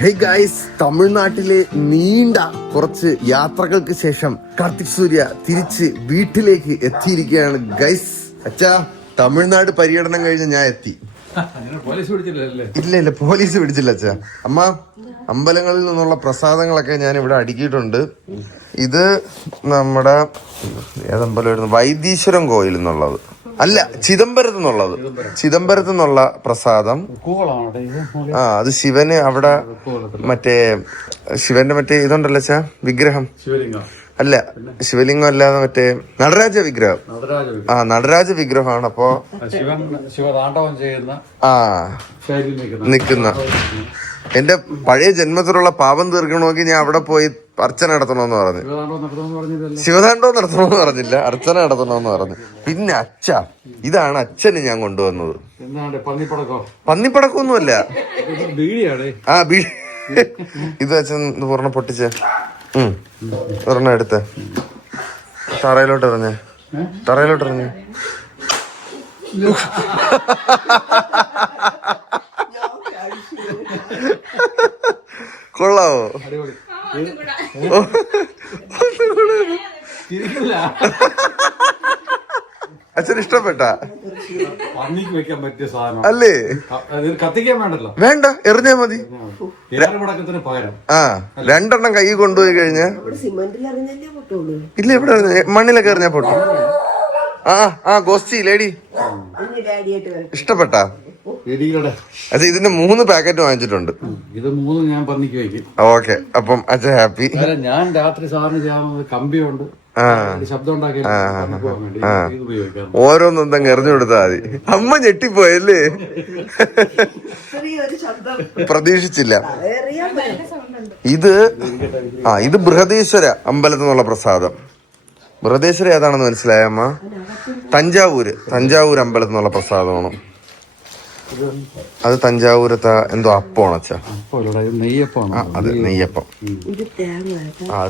Hey guys, തമിഴ്നാട്ടിലെ നീണ്ട കുറച്ച് യാത്രകൾക്ക് ശേഷം കാർത്തിക് സൂര്യ തിരിച്ച് വീട്ടിലേക്ക് എത്തിയിരിക്കുകയാണ് ഗൈസ്. അച്ഛാ, തമിഴ്നാട് പര്യടനം കഴിഞ്ഞ് ഞാൻ എത്തി. ഇല്ല പോലീസ് പിടിച്ചില്ല അച്ഛാ. അമ്മ, അമ്പലങ്ങളിൽ നിന്നുള്ള പ്രസാദങ്ങളൊക്കെ ഞാൻ ഇവിടെ അടുക്കിയിട്ടുണ്ട്. ഇത് നമ്മുടെ ഏതമ്പലമായിരുന്നു, വൈദീശ്വരം കോയിൽ നിന്നുള്ളത് അല്ല, ചിദംബരത്ത് നിന്നുള്ള പ്രസാദം. അത് ശിവന് അവിടെ മറ്റേ ശിവന്റെ ഇതുണ്ടല്ലോ അച്ഛാ, വിഗ്രഹം അല്ല, ശിവലിംഗം അല്ലാതെ മറ്റേ നടരാജ വിഗ്രഹം. നടരാജ വിഗ്രഹമാണ്. അപ്പോ നിക്കുന്ന എന്റെ പഴയ ജന്മത്തിലുള്ള പാപം തീർക്കണമെങ്കിൽ ഞാൻ അവിടെ പോയി അർച്ചന നടത്തണമെന്ന് പറഞ്ഞു. ശിവതാണ്ഡവം നടത്തണമെന്ന് പറഞ്ഞില്ല, അർച്ചന നടത്തണമെന്ന് പറഞ്ഞു. പിന്നെ ഇതാണ് അച്ഛന് ഞാൻ കൊണ്ടുവന്നത്. പന്നിപ്പടക്കൊന്നുമല്ല, ഇത് അച്ഛൻ പൂർണ്ണ പൊട്ടിച്ചേ, ഒരെണ്ണം എടുത്ത് തറയിലോട്ട് എറിഞ്ഞേ. കൊള്ളാവോ? അച്ഛൻ ഇഷ്ടപ്പെട്ട അല്ലേ? വേണ്ട, എറിഞ്ഞാ മതി. രണ്ടെണ്ണം കൈ കൊണ്ടുപോയി കഴിഞ്ഞാ ഇല്ല, ഇവിടെ മണ്ണിലൊക്കെ എറിഞ്ഞാ പൊട്ടും. ഗോസ്റ്റി ലേഡി ഇഷ്ടപ്പെട്ടാ? അച്ഛാ, ഇതിന്റെ 3 പാക്കറ്റ് വാങ്ങിച്ചിട്ടുണ്ട്. ഇത് 3 ഞാൻ പന്നിക്ക് വയ്ക്കും. ഓക്കെ, അപ്പം അച്ഛൻ ഹാപ്പി. ഞാൻ രാത്രി സാറിന് ചെയ്യാവുന്നത് കമ്പിയുണ്ട്, ശബ്ദം ഉണ്ടാക്കി ഓരോന്നും എറിഞ്ഞു കൊടുത്താ മതി. അമ്മ ഞെട്ടിപ്പോയല്ലേ, പ്രതീക്ഷിച്ചില്ല. ഇത് ബൃഹദീശ്വര അമ്പലത്തിൽ നിന്നുള്ള പ്രസാദം. ബൃഹദീശ്വര ഏതാണെന്ന് മനസ്സിലായ അമ്മ? തഞ്ചാവൂർ അമ്പലത്തിൽ നിന്നുള്ള പ്രസാദമാണ് അത്. തഞ്ചാവൂരത്തെ എന്തോ അപ്പമാണ് അച്ഛാ. അതെ, നെയ്യപ്പം.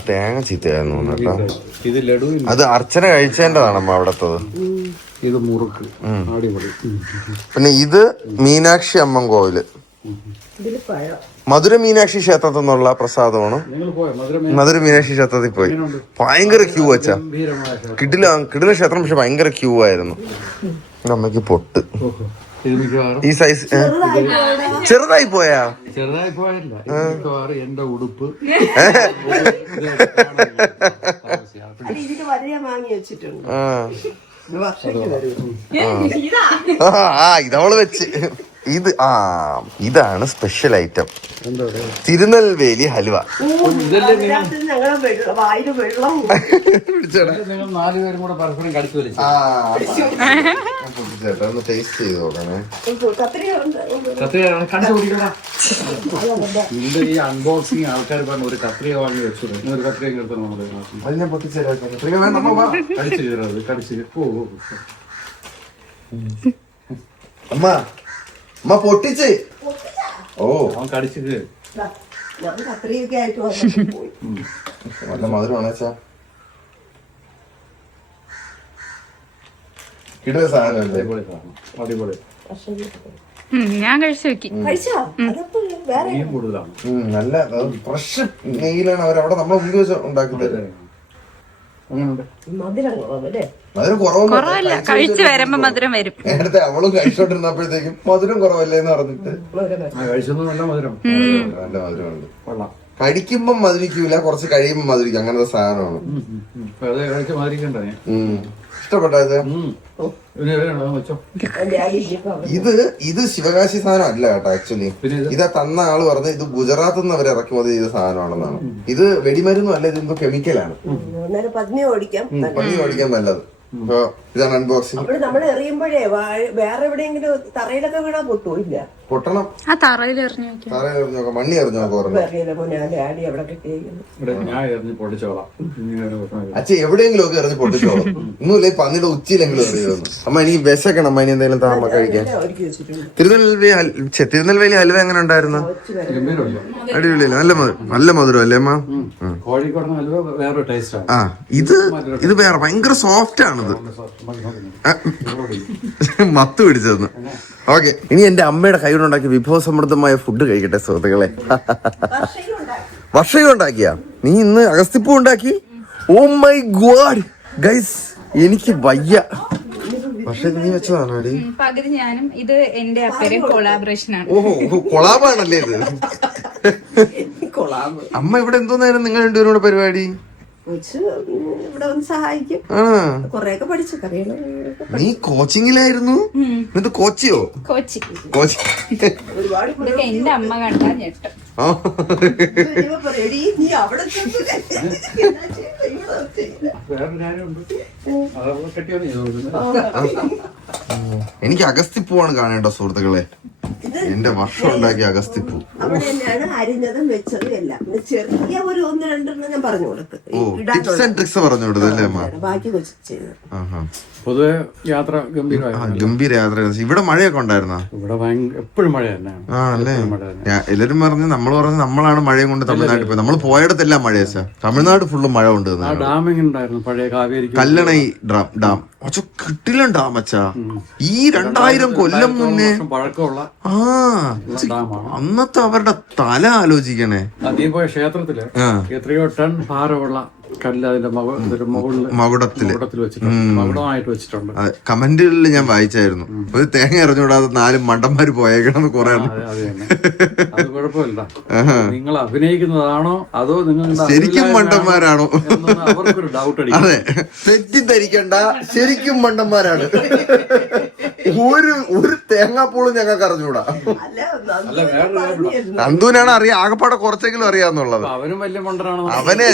തേങ്ങ ചീത്തയായിരുന്നു കേട്ടോ. അത് അർച്ചന കഴിച്ചതിൻ്റെതാണ് അമ്മ അവിടത്തത്. പിന്നെ ഇത് മീനാക്ഷി അമ്മൻ കോവില്, മധുര മീനാക്ഷി ക്ഷേത്രത്തിൽ നിന്നുള്ള പ്രസാദമാണ്. മധുര മീനാക്ഷി ക്ഷേത്രത്തിൽ പോയി, ഭയങ്കര ക്യൂ അച്ഛാ. കിടില ക്ഷേത്രം, പക്ഷെ ഭയങ്കര ക്യൂ ആയിരുന്നു. അമ്മയ്ക്ക് പൊട്ട് ഈ സൈസ് ചെറുതായി പോയാ? എന്റെ ഉടുപ്പ് ഇതവള് വെച്ച്. ഇതാണ് special item, Tirunelveli halwa. Taste ചെയ്ത് നോക്കണേ. ഈ അൺബോക്സിങ് ആൾക്കാർ പറഞ്ഞ ഒരു കത്രിക വാങ്ങി വെച്ചു, ഒരു കത്രിക അമ്മ പൊട്ടിച്ച്. അവൻ കടിച്ചത് നല്ല മധുരമാണ് അച്ഛാ. കിടന്ന സാധനം അടിപൊളി. ഞാൻ കഴിച്ചു നോക്കി. നല്ല ഫ്രഷ് നെയ്യിലാണ് അവരവിടെ നമ്മളെ മുമ്പ് ഉണ്ടാക്കി തരുന്നത്. മധുരം കുറവല്ല, കഴിച്ചു വരുമ്പോ മധുരം വരും. നേരത്തെ അവളും കഴിച്ചോണ്ടിരുന്നപ്പോഴത്തേക്കും മധുരം കുറവല്ലേന്ന് പറഞ്ഞിട്ട് നല്ല മധുരമുണ്ട്. കടിക്കുമ്പം മധുരിക്കൂല, കുറച്ച് കഴിയുമ്പോ മധുരിക്കും, അങ്ങനത്തെ സാധനമാണ്. ഇഷ്ടപ്പെട്ടത് ഇത് ശിവകാശി സാധനം അല്ല കേട്ടോ. ആക്ച്വലി ഇതാ തന്ന ആള് പറഞ്ഞ ഇത് ഗുജറാത്തിൽ നിന്ന് അവർ ഇറക്കുമതി ചെയ്ത സാധനമാണെന്നാണ്. ഇത് വെടിമരുന്നും അല്ല, ഇതെന്തോ കെമിക്കലാണ്. പന്നി ഓടിക്കാൻ നല്ലത്. അപ്പൊ ഇതാണ് അൺബോക്സിംഗ്. നമ്മൾ എറിയുമ്പോഴേ വേറെ എവിടെയെങ്കിലും തറയിലൊക്കെ വീണാ പൊട്ടൂല്ല. പൊട്ടണം. തറയിൽ എറിഞ്ഞു നോക്കാം, മണ്ണി എറിഞ്ഞു നോക്കാം. അച്ഛ എവിടെയെങ്കിലും ഒക്കെ എറിഞ്ഞ് പൊട്ടിച്ചോളാം. ഒന്നുമില്ല, പന്നിയുടെ ഉച്ചയിലെങ്കിലും എറിയുന്നു. അമ്മ എനിക്ക് വിശക്കണം, അമ്മ ഇനി എന്തെങ്കിലും താമ കഴിക്കാൻ. തിരുനെൽവേലി ഹൽവ എങ്ങനെ ഉണ്ടായിരുന്നു? അടിപൊളിയല്ലേ, നല്ല മധുരം അല്ലേ അമ്മ? ഇത് വേറെ ഭയങ്കര സോഫ്റ്റ് ആണിത്. മത്ത് പിടിച്ചതെന്ന് ഓക്കെ, ഇനി എന്റെ അമ്മയുടെ കൈകൊണ്ടുണ്ടാക്കിയ വിഭവസമൃദ്ധമായ ഫുഡ് കഴിക്കട്ടെ സുഹൃത്തുക്കളെ. വർഷയും ഉണ്ടാക്കിയ നീ ഇന്ന് അഗസ്തിപ്പൂ ഉണ്ടാക്കി? ഓ മൈ ഗോഡ് ഗൈസ്, എനിക്ക് വയ്യ. പക്ഷെ നീ വെച്ചതാണോ അടി? പകുതി ഞാനും, ഇത് എന്റെ അപ്പനും കൊളാബറേഷൻ ആണ്. ഓഹോ, കൊളാബാണല്ലേ ഇത്? അമ്മ ഇവിടെ എന്തോന്നായിരുന്നു നിങ്ങൾ രണ്ടുപേരും കൂടെ പരിപാടി? ഇവിടെ ഒന്ന് സഹായിക്കും. കൊറേയൊക്കെ പഠിച്ചു കറികള്. നീ കോച്ചിങ്ങിലായിരുന്നു? എന്നിട്ട് കോച്ചിയോ? കോച്ചി കോച്ചി ഒരുപാട് ഇതൊക്കെ എന്റെ അമ്മ കണ്ടാ ഞെട്ടും. നീ അവിടെ വേറൊരു കാര്യമുണ്ട്, അത് കെട്ടിയാണ് ചെയ്തോളുന്നത്. എനിക്ക് അഗസ്തിപ്പൂവാണ് കാണേണ്ട സുഹൃത്തുക്കളെ. എന്റെ വർഷം ഉണ്ടാക്കിയ അഗസ്തിപ്പൂ. അവിടെ തന്നെയാണ് അരിഞ്ഞതും വെച്ചതും എല്ലാം. ചെറിയ ഒരു 1-2 ഞാൻ പറഞ്ഞു കൊടുത്തു. ടിപ്സ് ആൻഡ് ട്രിക്സ് പറഞ്ഞു കൊടുത്തല്ലേ അമ്മ? ബാക്കി കൊച്ചു ചെയ്തത്. പൊതുവെ യാത്ര ഗംഭീരമായി. ഗംഭീര യാത്ര. ഇവിടെ മഴയൊക്കെ ഉണ്ടായിരുന്നോ? ഇവിടെ എപ്പോഴും മഴ തന്നെയാണ്. ആണല്ലേ? എല്ലാരും പറഞ്ഞു, നമ്മളാണ് മഴയും കൊണ്ട് തമിഴ്നാട്ടിൽ പോയി. നമ്മൾ പോയിടത്തെല്ലാം മഴ. തമിഴ്നാട് ഫുള്ള് മഴ ഉണ്ട്. ഡാം എങ്ങനെ ഉണ്ടായിരുന്നു? പഴയ കാവേരി കല്ലണൈ ഡാം കിട്ടില്ല ഡാം അച്ഛാ. ഈ 2000 കൊല്ലം മുന്നേ പഴക്കമുള്ള അന്നത്തെ അവരുടെ തല ആലോചിക്കണേ. അതീ പോയ ക്ഷേത്രത്തില് എത്രയോ ടൺ ഭാരമുള്ള കല്ല് അതിന്റെ മകുടത്തിൽ മകുടമായിട്ട് വെച്ചിട്ടുണ്ട്. കമന്റുകളിൽ ഞാൻ വായിച്ചായിരുന്നു, ഒരു തേങ്ങ എറിഞ്ഞുകൂടാതെ 4 മണ്ടന്മാര് പോയേക്കണം കുറെ. അത് കുഴപ്പമില്ല, നിങ്ങൾ അഭിനയിക്കുന്നതാണോ അതോ നിങ്ങൾ ശരിക്കും മണ്ടന്മാരാണോ? അവർക്കൊരു ഡൗട്ട് അടിക്കും. അതെ, തെറ്റിദ്ധരിക്കണ്ട, ശരിക്കും മണ്ടന്മാരാണ്. ഒരു തേങ്ങാപ്പൂളും ഞങ്ങൾക്ക് അറിഞ്ഞൂടാ. നന്ദുവിനാണ് അറിയാം, ആകപ്പാടെ കുറച്ചെങ്കിലും അറിയാന്നുള്ളത്. അവനും വലിയ മണ്ടനാണ്. അവനെ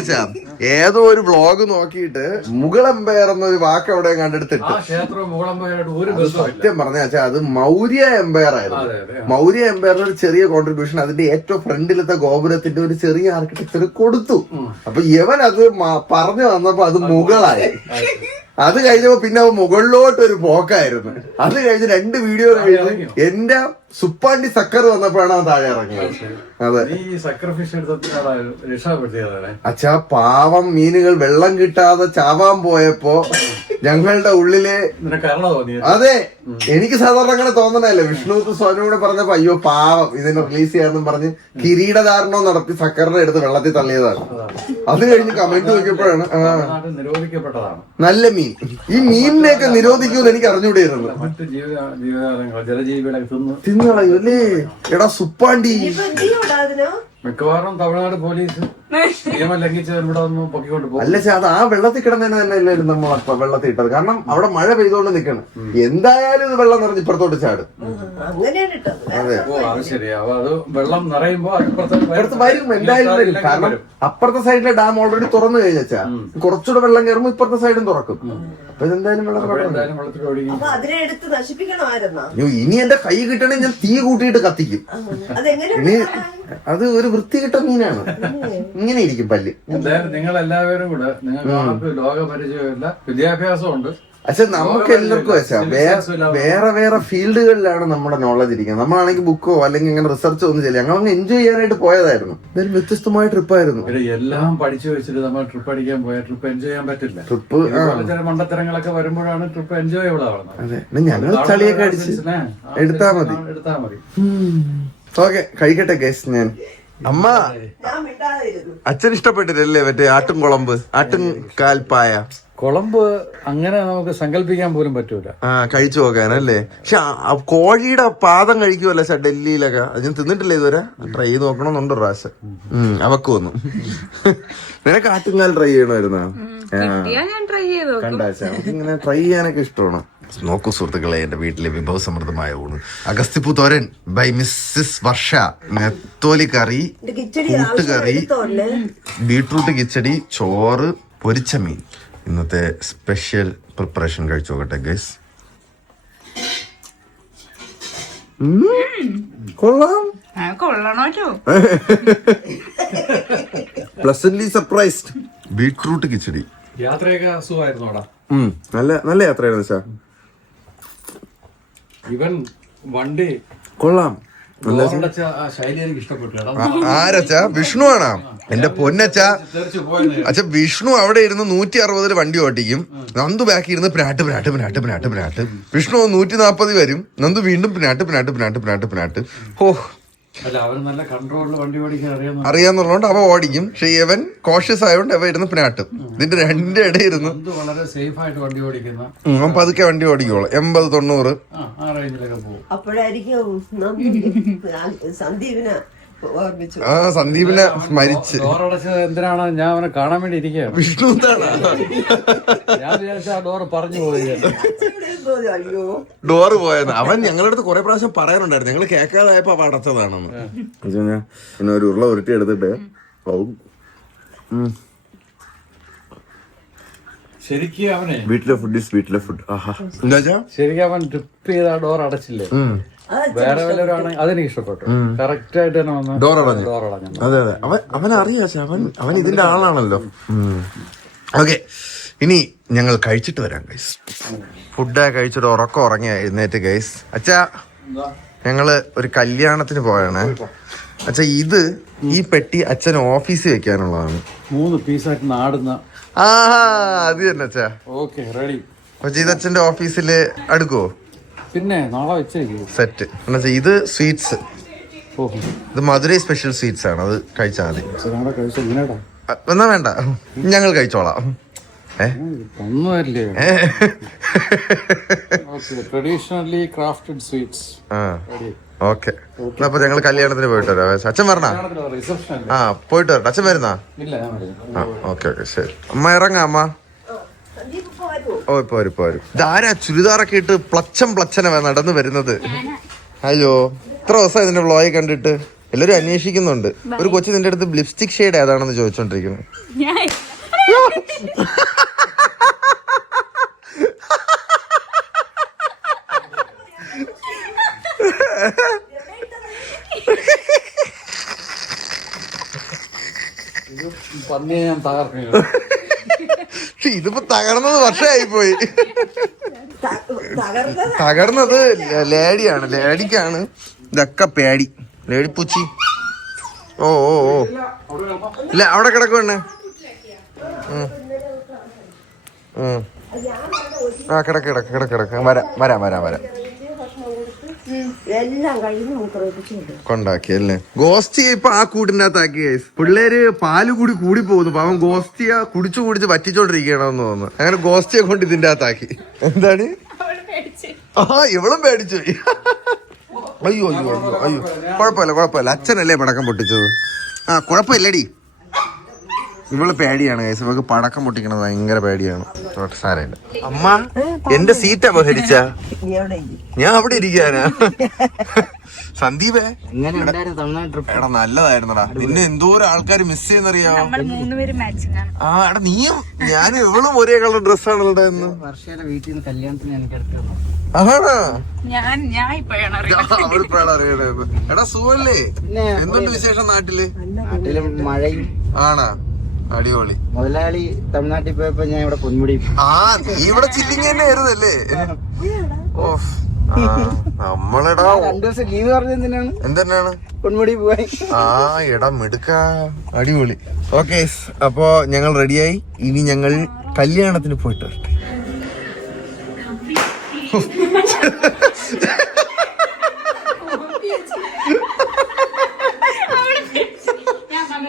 ഏതോ ഒരു വ്ളോഗ് നോക്കിയിട്ട് മുഗളെമ്പയർ എന്നൊരു വാക്ക് എവിടെ കണ്ടെടുത്തിട്ട് സത്യം പറഞ്ഞ അത് മൗര്യ എംപയർ ആയിരുന്നു. മൗര്യ എംപയറിന് ഒരു ചെറിയ കോൺട്രിബ്യൂഷൻ അതിന്റെ ഏറ്റവും ഫ്രണ്ടിലത്തെ ഗോപുരത്തിന്റെ ഒരു ചെറിയ ആർക്കിടെക്ചർ കൊടുത്തു. അപ്പൊ ഇവൻ അത് പറഞ്ഞു വന്നപ്പോ അത് മുഗളായി. അത് കഴിഞ്ഞപ്പോ പിന്നെ മുകളിലോട്ട് ഒരു പോക്കായിരുന്നു. അത് കഴിഞ്ഞ് 2 വീഡിയോ കഴിഞ്ഞ് എന്റെ സുപ്പാണ്ടി സക്കർ വന്നപ്പോഴാണ് അവൻ താഴെ ഇറങ്ങിയത്. അതെ, അച്ഛാ പാവം മീനുകൾ വെള്ളം കിട്ടാതെ ചാവാൻ പോയപ്പോ ഞങ്ങളുടെ ഉള്ളില് അതെ, എനിക്ക് സാധാരണ അങ്ങനെ തോന്നണല്ലേ. വിഷ്ണു സോനോട് പറഞ്ഞപ്പോ അയ്യോ പാവം ഇതിനെ റിലീസ് ചെയ്യാന്നും പറഞ്ഞ് കിരീടധാരണം നടത്തി സക്കറിനെ എടുത്ത് വെള്ളത്തിൽ തള്ളിയതാണ്. അത് കഴിഞ്ഞ് കമന്റ് നോക്കിയപ്പോഴാണ് നിരോധിക്കപ്പെട്ടതാണ് നല്ല മീൻ. ഈ മീനിനെയൊക്കെ നിരോധിക്കുമെന്ന് എനിക്ക് അറിഞ്ഞുകൂടിയിരുന്നു. മറ്റു ജലജീവികളെ തിന്നളയൂല്ലേ? എടാ സുപ്പാണ്ടി, മിക്കവാറും തമിഴ്നാട് പോലീസ് നിയമം ലംഘിച്ച് ഇവിടെ ഒന്ന് പൊക്കിക്കൊണ്ട് പോകും. അല്ല അത് ആ വെള്ളത്തിൽ കിടന്നതിന് തന്നെ അല്ലായിരുന്നു നമ്മൾ വെള്ളത്തിൽ ഇട്ടത്. കാരണം അവിടെ മഴ പെയ്തുകൊണ്ട് നിൽക്കണം. എന്തായാലും ഇത് വെള്ളം നിറഞ്ഞ് ഇപ്പുറത്തോട്ട് ചാടും. അതെ, അത് ശരിയാ. അത് വെള്ളം നിറയുമ്പോ അടുത്ത് വരും എന്തായാലും വരും. കാരണം അപ്പുറത്തെ സൈഡിലെ ഡാം ഓൾറെഡി തുറന്നു കഴിഞ്ഞാ കുറച്ചുകൂടെ വെള്ളം കയറുമ്പോ ഇപ്പുറത്തെ സൈഡും തുറക്കും. അപ്പൊ ഇതെന്തായാലും ഇനി എന്റെ കൈ കിട്ടണേ ഞാൻ തീ കൂട്ടിയിട്ട് കത്തിക്കും. ഇനി അത് ഒരു വൃത്തി കിട്ട മീനാണ്. ഇങ്ങനെ ഇരിക്കും പല്ല്. എന്തായാലും നിങ്ങൾ എല്ലാവരും കൂടെ നിങ്ങൾക്ക് ലോക പരിചയമില്ല, വിദ്യാഭ്യാസമുണ്ട്. പക്ഷെ നമുക്ക് എല്ലാവർക്കും വെച്ചാ വേറെ വേറെ ഫീൽഡുകളിലാണ് നമ്മുടെ നോളജ് ഇരിക്കുന്നത്. നമ്മളാണെങ്കിൽ ബുക്കോ അല്ലെങ്കിൽ ഇങ്ങനെ റിസർച്ചോ ഒന്നും ചെയ്യില്ല. ഞങ്ങളങ്ങ് എൻജോയ് ചെയ്യാനായിട്ട് പോയതായിരുന്നു. എന്തായാലും വ്യത്യസ്തമായ ട്രിപ്പായിരുന്നു. എല്ലാം പഠിച്ചു വെച്ചിട്ട് നമ്മൾ ട്രിപ്പ് അടിക്കാൻ പോയാൽ ട്രിപ്പ് എൻജോയ് ചെയ്യാൻ പറ്റില്ല. ട്രിപ്പ് ചില മണ്ടത്തരങ്ങളൊക്കെ വരുമ്പോഴാണ് ട്രിപ്പ് എൻജോയബിൾ ആവുന്നത്. അതെ, ഞങ്ങൾ ചളിയൊക്കെ അടിച്ച് എടുത്താ മതി. ഓക്കെ, കഴിക്കട്ടെ ഗൈസ്. ഞാൻ അമ്മ അച്ഛൻ ഇഷ്ടപ്പെട്ടില്ലല്ലേ മറ്റേ ആട്ടും കുളമ്പ്, ആട്ടും കാൽപ്പായ കുളമ്പ് അങ്ങനെ നമുക്ക് സങ്കല്പിക്കാൻ പോലും പറ്റൂല. കഴിച്ചു നോക്കാനല്ലേ. പക്ഷെ കോഴിയുടെ പാദം കഴിക്കുമല്ലോ ചാ ഡൽഹിയിലൊക്കെ. അത് ഞാൻ തിന്നിട്ടില്ല ഇതുവരെ. ട്രൈ ചെയ്ത് നോക്കണമെന്നുണ്ട് പ്രാവശ്യം. അവക്ക് വന്നു. നിനക്ക് ആട്ടുംകാൽ ട്രൈ ചെയ്യണമായിരുന്നോ? കണ്ടാച്ചാ ഇങ്ങനെ ട്രൈ ചെയ്യാനൊക്കെ ഇഷ്ടമാണ്. നോക്കൂ സുഹൃത്തുക്കളെ, എന്റെ വീട്ടിലെ വിഭവസമൃദ്ധമായ ഊണ്. അഗസ്തിപ്പൂ തോരൻ ബൈ മിസ്സിസ് വർഷ, നെത്തോലി കറി, കൂട്ടുകറി, ബീട്രൂട്ട് കിച്ചടി, ചോറ്, പൊരിച്ച മീൻ. ഇന്നത്തെ സ്പെഷ്യൽ പ്രിപ്പറേഷൻ കഴിച്ചു നോക്കട്ടെ ഗൈസ്. കൊള്ളാം, പ്ലസന്റ്ലി സർപ്രൈസ്ഡ്. ബീട്രൂട്ട് കിച്ചടി. യാത്രയൊക്കെ സുഖമായിരുന്നോടാ? നല്ല നല്ല യാത്രയായിരുന്നു സാർ. ഇവൻ വണ്ടി കൊള്ളാം. ശൈലി എനിക്ക് ഇഷ്ടപ്പെട്ടു. ആരച്ചാ? വിഷ്ണു ആണോ? എന്റെ പൊന്നച്ച അച്ഛ വിഷ്ണു അവിടെ ഇരുന്ന് 160 വണ്ടി ഓട്ടിക്കും, നന്ദു ബാക്കി ഇരുന്ന് പിനാട്ട്. വിഷ്ണു 140 വരും, നന്ദു വീണ്ടും പിനാട്ട്. ഓ അറിയാന്നുള്ളതുകൊണ്ട് അവ ഓടിക്കും. പക്ഷെ ഇവൻ കോഷ്യസ് ആയതുകൊണ്ട് അവ ഇരുന്ന് പിനാട്ടും. ഇതിന്റെ രണ്ടിന്റെ ഇടയിരുന്ന് വളരെ സേഫ് ആയിട്ട് വണ്ടി ഓടിക്കുന്ന അവൻ പതുക്കെ വണ്ടി ഓടിക്കോളൂ. 80-90 അപ്പോഴായിരിക്കും സന്ദീപിനെ സ്മരിച്ച്. എന്തിനാണ് ഞാൻ അവനെ കാണാൻ വേണ്ടി ഇരിക്കുകയാണ്. വിഷ്ണു ഞാൻ വിചാരിച്ച ആ ഡോറ് പറഞ്ഞു പോയി. ഡോറ് പോയെന്ന് അവൻ ഞങ്ങളുടെ അടുത്ത് കുറെ പ്രാവശ്യം പറയാനുണ്ടായിരുന്നു. ഞങ്ങൾ കേൾക്കാതായപ്പോ അവ അടച്ചതാണെന്ന്. പിന്നെ ഒരു ഉരുള ഉരുട്ടി എടുത്തിട്ട് ശരിക്കും അവനെ വീട്ടിലെ ഫുഡ് ഈസ് വീട്ടിലെ ഫുഡ്. ശരിക്കും അവൻ ട്രിപ്പ് ചെയ്ത ആ ഡോർ അടച്ചില്ലേ? വേറെ വല്ലവരാണെങ്കിൽ അതെനിക്ക് ഇഷ്ടപ്പെട്ടു. കറക്റ്റ് ആയിട്ട് തന്നെ വന്ന് ഡോർ അടഞ്ഞു. അതെ അവൻ അറിയാം. അവൻ ഇതിന്റെ ആളാണല്ലോ. ഓക്കെ, ഇനി ഞങ്ങൾ കഴിച്ചിട്ട് വരാം ഗൈസ്. ഫുഡ് കഴിച്ചിട്ട് ഉറങ്ങി എഴുന്നേറ്റ് ഗൈസ്. അച്ഛാ ഞങ്ങള് ഒരു കല്യാണത്തിന് പോയാണ്. അച്ഛാ ഈ പെട്ടി അച്ഛൻ ഓഫീസിൽ വെക്കാനുള്ളതാണ്. 3 പീസായിട്ട് നാടുന്ന. അത് തന്നെ അച്ഛാ. Okay, ready. അപ്പൊ ഇത് അച്ഛന്റെ ഓഫീസില് അടുക്കുവോ? പിന്നെ നാളെ വെച്ചേക്കും സെറ്റ്. എന്നുവെച്ചാ ഇത് സ്വീറ്റ്സ്, ഇത് മധുരൈ സ്പെഷ്യൽ സ്വീറ്റ്സ് ആണ്. അത് കഴിച്ചാൽ മതി. എന്നാ വേണ്ട, ഞങ്ങൾ കഴിച്ചോളാം. Traditionally crafted sweets. ഓക്കെ, അപ്പൊ ഞങ്ങൾ കല്യാണത്തിന് പോയിട്ട് വരാം. അച്ഛൻ വരണ? പോയിട്ട് വരട്ടെ. അച്ഛൻ വരുന്നാ? ഓക്കെ ശരി. അമ്മ ഇറങ്ങാം. അമ്മ പോരും. ഇതാരാ ചുരിദാറൊക്കെ ഇട്ട് പ്ലച്ചനെ നടന്നു വരുന്നത്? അയ്യോ, ഇത്ര ദിവസം ഇതിന്റെ വ്ളോഗ് കണ്ടിട്ട് എല്ലാരും അന്വേഷിക്കുന്നുണ്ട്. ഒരു കൊച്ചു നിന്റെ അടുത്ത് ലിപ്സ്റ്റിക് ഷെയ്ഡ് ഏതാണെന്ന് ചോദിച്ചോണ്ടിരിക്കുന്നു. ഇതിപ്പോ തകർന്നത് വർഷമായി പോയി. തകർന്നത് ലേഡിക്കാണ്. ഇതൊക്കെ പേടി. ലേഡി പൂച്ചി. ഓ ഇല്ല, അവിടെ കിടക്കുവണ്ണേ. കിടക്ക. വരാം. കൊണ്ടാക്കി അല്ലേ? ഗോസ്റ്റിയെ ഇപ്പൊ ആ കൂട്ടിന്റെ അകത്താക്കി. പിള്ളേര് പാല് കൂടി പോകുന്നു. പാവം ഗോസ്റ്റിയ കുടിച്ച് പറ്റിച്ചോണ്ടിരിക്കണമെന്ന് തോന്നുന്നു. അങ്ങനെ ഗോസ്റ്റിയെ കൊണ്ട് ഇതിന്റെ അകത്താക്കി. എന്താണ്? ഇവളും പേടിച്ചു പോയി. അയ്യോ കുഴപ്പമില്ല. അച്ഛനല്ലേ പടക്കം പൊട്ടിച്ചത്. കുഴപ്പമില്ലടി. ഇവള് പേടിയാണ് ഗൈസ്. ഇവൾക്ക് പടക്കം പൊട്ടിക്കണത് ഭയങ്കര പേടിയാണ്. സാരമില്ല. അമ്മ എന്റെ സീറ്റ് അപഹരിച്ച ഞാൻ അവിടെ ഇരിക്കാനാ. സന്ദീപേ എടാ നല്ലതായിരുന്നടാ. നിന്നെ എന്തോരം ആൾക്കാർ മിസ് ചെയ്യുന്നറിയാമോ? എടാ നീയും ഞാനും ഇവളും ഒരേ കളർ ഡ്രസ്സാണല്ലോ ഇന്ന്. അതാണോ? അവളിപ്പോഴാണ് അറിയണത്. എടാ സുഖല്ലേ? എന്തുണ്ട് വിശേഷം നാട്ടില്? മഴയും ആണാ? അടിപൊളി. മുതലാളി തമിഴ്നാട്ടിൽ പോയപ്പോ ഞാൻ ഇവിടെ പൊന്മുടി. നീ ഇവിടെ ചില്ലിങ് തന്നെ ആയിരുന്നല്ലേ? നമ്മളെടാ 2 ദിവസം ലീവ് പറഞ്ഞെന്തിനാണ്? എന്താണ് പൊന്മുടി പോയി. എടാ മിടുക്ക. അടിപൊളി. ഓക്കെ, അപ്പോ ഞങ്ങൾ റെഡിയായി. ഇനി ഞങ്ങൾ കല്യാണത്തിന് പോയിട്ട് വരട്ടെ.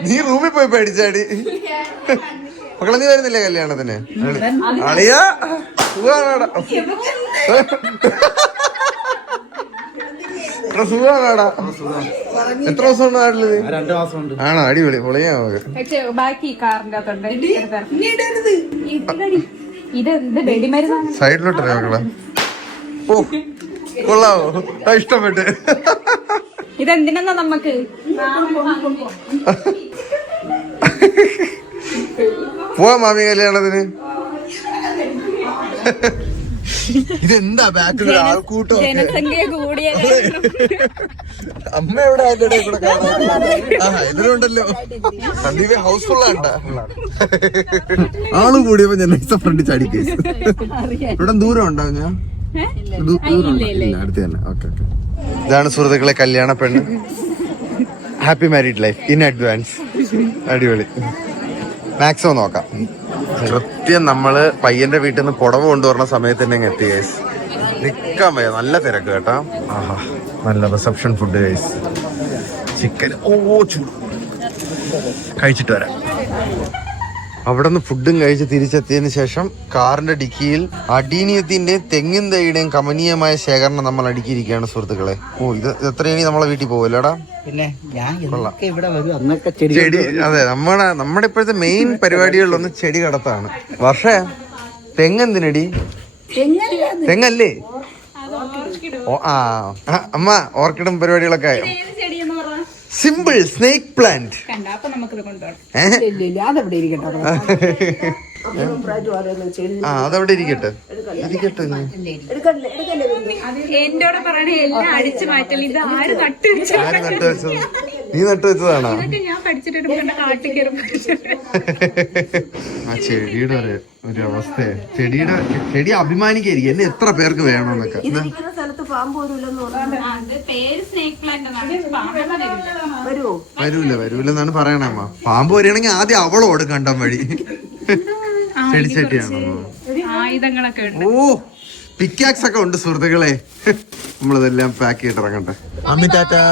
നീ റൂമിൽ പോയി പേടിച്ചാടി. മക്കളെ നീ വരുന്നില്ലേ കല്യാണത്തിന്? അളിയാ സുഖാണോടാ? സുഖാണോടാ? എത്ര ദിവസം ഉണ്ട് നാട്ടില്? 2 മാസമുണ്ട്. ആണോ? അടിപൊളി. പൊളിയാ നമുക്ക്. സൈഡിലോട്ട് മക്കളെ. ഓ കൊള്ളാവോ? ഇഷ്ടപ്പെട്ട്. ഇതെന്തിനാ നമുക്ക് പോവാ മാമി കല്യാണത്തിന്. ഇതെന്താ ബാക്കിൽ ആൾക്കൂട്ടോ? ജനസംഖ്യ കൂടിയ അമ്മ എവിടെ അതിന്റെ കൂടെ കാണാൻ? എല്ലാരും ഉണ്ടല്ലോ. സന്ദീപ് ഹൗസ്ഫുൾ ആണ്ട. ആള് കൂടിയപ്പോ ഞാൻ ഫ്രണ്ട് ചാടിക്കേ. ഇവിടെ ദൂരം ഉണ്ടാവും. ഞാൻ ദൂരം ഇല്ല, അടുത്ത് തന്നെ. ഓക്കെ. ഇതാണ് സുഹൃത്തുക്കളെ കല്യാണ പെണ്ണ്. Happy married life in advance. അടിപൊളി. മാക്സിമം നോക്കാം. കൃത്യം നമ്മള് പയ്യന്റെ വീട്ടിൽ നിന്ന് പുടവ് കൊണ്ടുവരുന്ന സമയത്ത് തന്നെ എത്തി ഗൈസ്. നിക്കാൻ വയ്യ, നല്ല തിരക്ക് കേട്ടാ. ആഹാ, നല്ല റിസപ്ഷൻ ഫുഡ് ഗൈസ്. ചിക്കൻ ചൂട്. കഴിച്ചിട്ട് വരാം. അവിടെ നിന്ന് ഫുഡും കഴിച്ച് തിരിച്ചെത്തിയതിനു ശേഷം കാറിന്റെ ഡിക്കിയിൽ അടീനിയത്തിന്റെയും തെങ്ങിൻ തൈയുടെയും കമനീയമായ ശേഖരണം നമ്മൾ അടുക്കിയിരിക്കുകയാണ് സുഹൃത്തുക്കളെ. ഇത് എത്രയാണ് നമ്മളെ വീട്ടിൽ പോവല്ലോടാ. പിന്നെ ഞാൻ ഇവിടെ വരും അന്നൊക്കെ ചെടി. അതെ, നമ്മുടെ ഇപ്പോഴത്തെ മെയിൻ പരിപാടികളിലൊന്ന് ചെടി കടത്താണ്. വർഷേ, തെങ്ങെന്തിനടി? തെങ്ങല്ലേ? അമ്മ ഓർക്കിഡും പരിപാടികളൊക്കെ സിമ്പിൾ സ്നേക്ക് പ്ലാന്റ്. അതവിടെ ഇരിക്കട്ടെ. നീ നട്ടു വെച്ചതാണോ? ആ ചെടിയുടെ ഒരു അവസ്ഥയെ ചെടി അഭിമാനിക്കായിരിക്കും എന്നെ എത്ര പേർക്ക് വേണമെന്നൊക്കെ. വരൂലെന്നാണ് പറയണമ്മ. പാമ്പ് വരികയാണെങ്കിൽ ആദ്യം അവളോട് കണ്ടം വഴി. ചെടിച്ചട്ടിയാണോ? ഓ, പിക്കാക്സ് ഒക്കെ ഉണ്ട് സുഹൃത്തുക്കളെ. നമ്മളിതെല്ലാം പാക്ക് ചെയ്തിട്ട് ഇറങ്ങട്ടെ. അമ്മി ടാറ്റാ.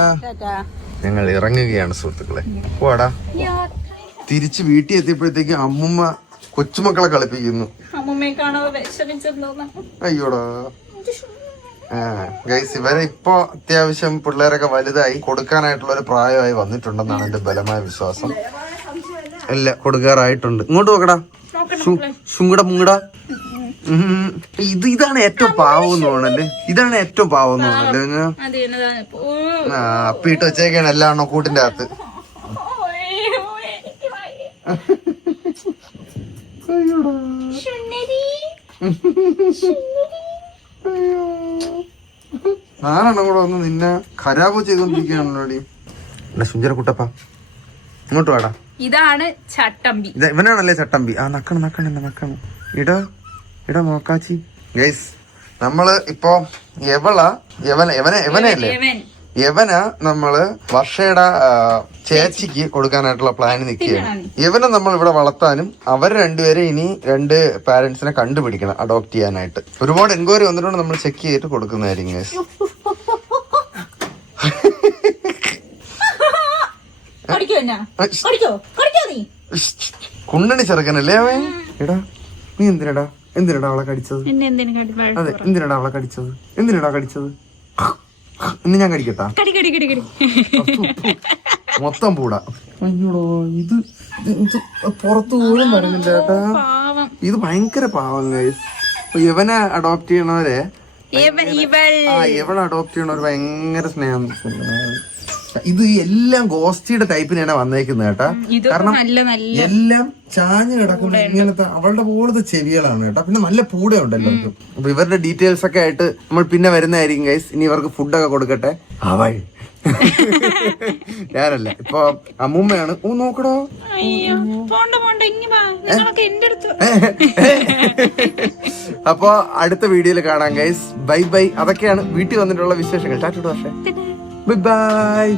ഞങ്ങൾ ഇറങ്ങുകയാണ് സുഹൃത്തുക്കളെ. പോടാ. തിരിച്ച് വീട്ടിൽ എത്തിയപ്പോഴത്തേക്ക് അമ്മുമ്മ കൊച്ചുമക്കളെ കളിപ്പിക്കുന്നു. അയ്യോടാ. ഗൈസ്, ഇവരെ ഇപ്പൊ അത്യാവശ്യം പിള്ളേരൊക്കെ വലുതായി കൊടുക്കാനായിട്ടുള്ള ഒരു പ്രായമായി വന്നിട്ടുണ്ടെന്നാണ് എന്റെ ബലമായ വിശ്വാസം. അല്ല, കൊടുക്കാറായിട്ടുണ്ട്. ഇങ്ങോട്ട് നോക്കടാ. ശുങ്കട മുങ്ങട. ഇതാണ് ഏറ്റവും പാവം എന്ന് തോന്നല്ലേ. ഇതാണ് ഏറ്റവും പാവം എന്ന് തോന്നല്ലേ. അപ്പിട്ട് വെച്ചേക്കാണ് എല്ലാം കൂട്ടിന്റെ അകത്ത്. ഞാനാണ് കൂടെ വന്ന് നിന്നെ ഖരാബ് ചെയ്തോണ്ടിരിക്കുകയാണല്ലോ. സുഞ്ചര കുട്ടപ്പ, ഇങ്ങോട്ട് വാടാ. ഇതാണ് ചട്ടമ്പി. ഇവനാണല്ലേ ചട്ടമ്പി? ആ, നക്കണം. ഇട നോക്കാച്ചി. ഗൈസ്, നമ്മള് ഇപ്പൊ യവന നമ്മള് വർഷയുടെ ചേച്ചിക്ക് കൊടുക്കാനായിട്ടുള്ള പ്ലാൻ നിൽക്കുകയാണ്. യവനെ നമ്മൾ ഇവിടെ വളർത്താനും അവർ രണ്ടുപേരെ ഇനി 2 പാരന്റ്സിനെ കണ്ടുപിടിക്കണം അഡോപ്റ്റ് ചെയ്യാനായിട്ട്. ഒരുപാട് എൻക്വയറി വന്നിട്ടുണ്ട്. നമ്മൾ ചെക്ക് ചെയ്തിട്ട് കൊടുക്കുന്നതായിരിക്കും ഗൈസ്. കുണ്ടണി ചെറുക്കനല്ലേ അവൻ. എടാ, നീ എന്തിനടാ അവളെ കടിച്ചത്? അതെ, എന്തിനടാ അവളെ കടിച്ചത്? ഇന്ന് ഞാൻ കടിക്കട്ടാ? മൊത്തം പൂടാ. അയ്യോടോ, ഇത് പുറത്തു പോലും വരുന്നില്ല ചേട്ടാ. ഇത് ഭയങ്കര പാവം ഗൈസ്. ഇവനെ അഡോപ്റ്റ് ചെയ്യണവരെ ഇവളെ അഡോപ്റ്റ് ചെയ്യണവര് ഭയങ്കര സ്നേഹം. ഇത് എല്ലാം ഗോസ്റ്റിയുടെ ടൈപ്പിനാണ് വന്നേക്കുന്നത് കേട്ടാ. കാരണം എല്ലാം ചാഞ്ഞ് കിടക്കുന്ന ഇങ്ങനത്തെ അവളുടെ പോലത്തെ ചെവികളാണ് കേട്ടാ. പിന്നെ നല്ല പൂട ഉണ്ടല്ലോ. അപ്പൊ ഇവരുടെ ഡീറ്റെയിൽസ് ഒക്കെ ആയിട്ട് നമ്മൾ പിന്നെ വരുന്നതായിരിക്കും ഗൈസ്. ഇനി ഇവർക്ക് ഫുഡൊക്കെ കൊടുക്കട്ടെ. അവൾ ഞാനല്ല, ഇപ്പൊ അമ്മൂമ്മയാണ്. നോക്കടോ. അപ്പൊ അടുത്ത വീഡിയോയിൽ കാണാം ഗൈസ്. Bye bye. അതൊക്കെയാണ് വീട്ടിൽ വന്നിട്ടുള്ള വിശേഷങ്ങൾ. ടാറ്റ. Bye by.